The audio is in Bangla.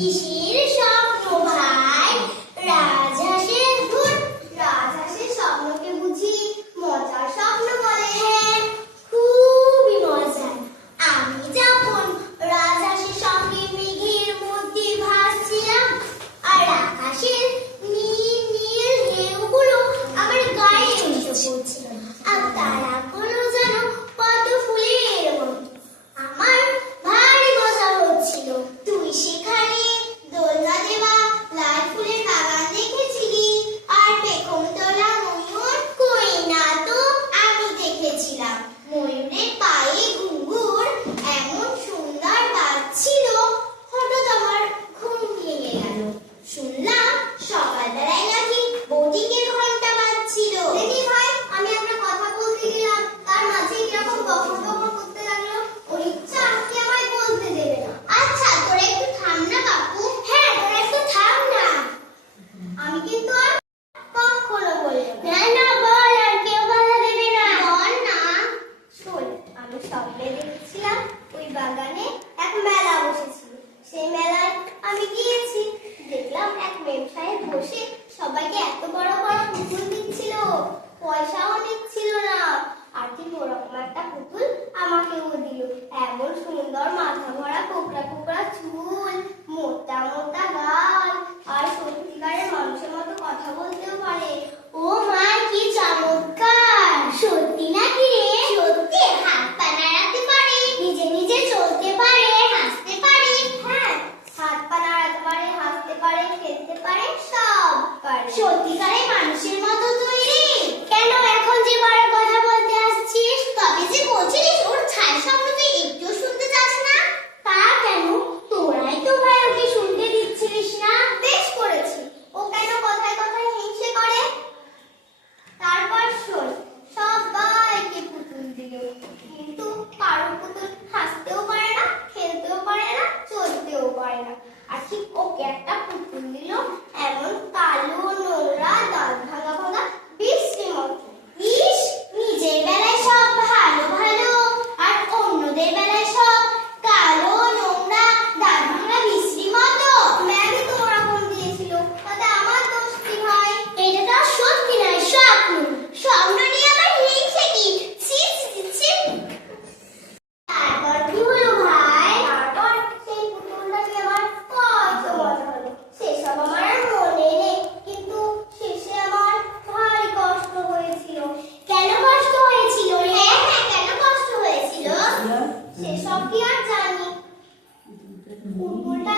কিসের স্বপ্ন ভাই? রাজহাঁসের ধুর, রাজহাঁসের স্বপ্নকে বুঝি মজার স্বপ্ন বলে? হ্যাঁ, খুবই মজার। আমি যখন রাজহাঁসের সঙ্গে মেঘের মধ্যে ভাসছিলাম, আর আকাশের নীল নীল ঢেউগুলো আমার গায়ে এসে পড়ছিল, আর তারাগুলো যেন কত ফুলের মতো। আমার ভারী মজা হচ্ছিল। তুই সেখানে দোলনা দেওয়া লাল ফুলের বাগান দেখেছিলি, আর পেখম তোলা ময়ূর? কই না তো, আমি দেখেছিলাম। ময়ূরের পায়ে ঘুঙুর এমন সুন্দর বাজছিল, হঠাৎ আমার ঘুম ভেঙে গেল। শুনলাম সকালবেলায় নাকি বোটিংয়ের ঘন্টা বাজছিল। দেখি ভাই, আমি একটা কথা বলতে গেলাম, তার মাঝে কিরকম বকর বকর করতে লাগলো। ওর ইচ্ছা কি আমায় বলতে দেবে না। আচ্ছা, তোরা একটু থাম না কাকু। হ্যাঁ, তোরা একটু থাম না। আমি কিন্তু আর কখনো বলবো না। না বল, আর কেউ বাধা দেবে না। বল না। শোন, আমি স্বপ্নে দেখেছিলাম ওই বাগানে এক মেলা বসেছিল। সেই মেলায় আমি গিয়েছি। দেখলাম এক মেম সাহেব বসে সবাইকে এত বড় বড় পুতুল দিচ্ছিল, পয়সাও নিচ্ছিল না। আর ঠিক ওরকম একটা পুতুল আমাকেও দিল। এমন সুন্দর মাথা ভরা কোকড়া কোকড়া চুল, মোটা মোটা গাল, আর সত্যিকারের মানুষের মতো কথা বলতেও পারে। ও মা, কি চমৎকার! সত্যি নাকি রে? সত্যি, হাত পা নাড়াতে পারে, নিজে নিজে চলতে পারে, হাসতে পারে। হ্যাঁ, হাত পা নাড়াতে পারে, হাসতে পারে, খেলতে পারে, সব পারে। সত্যিকারের মানুষের মতো তৈরি। কেন এখন যে বড় কথা বলতে আসছিস? তবে যে বলছিস ওর ছাই স্বপ্ন তুই একটু শুনতে চাস না? তা কেন? তোরাই তো ভাই ওকে শুনতে দিচ্ছিলিস না। বেশ করেছি। ও কেন কথায় কথায় হিংসে করে? তারপর শোন, সবাইকে পুতুল দিল, কিন্তু কারোর পুতুল হাসতেও পারে না, খেলতেও পারে না, চলতেও পারে না। আর ঠিক ওকে একটা পুতুল দিল এমন কালো নোংরা দাঁত ভাঙা ভাঙা বিশ্রী মতো। ইস, নিজের বেলায় সব ভালো ভালো, আর অন্যদের বেলায় সব কালো নোংরা দাঁত ভাঙা বিশ্রী মতো। ম্যামই তো ওরকম দিয়েছিল, তাতে আমার দোষ কি ভাই? এটা তো সত্যি নয়, স্বপ্ন। স্বপ্ন নিয়ে আবার হিংসে কি? ছি ছি ছি। তারপর কি হলো ভাই? তারপর সেই পুতুলটা নিয়ে আমার কত মজা হলো, সেসব আমার আর মনে নেই, কিন্তু শেষে আমার ভারী কষ্ট হয়েছিল। কেন কষ্ট হয়েছিল রে? হ্যাঁ, কেন কষ্ট হয়েছিল সেসব কি আর জানি। পুতুলটা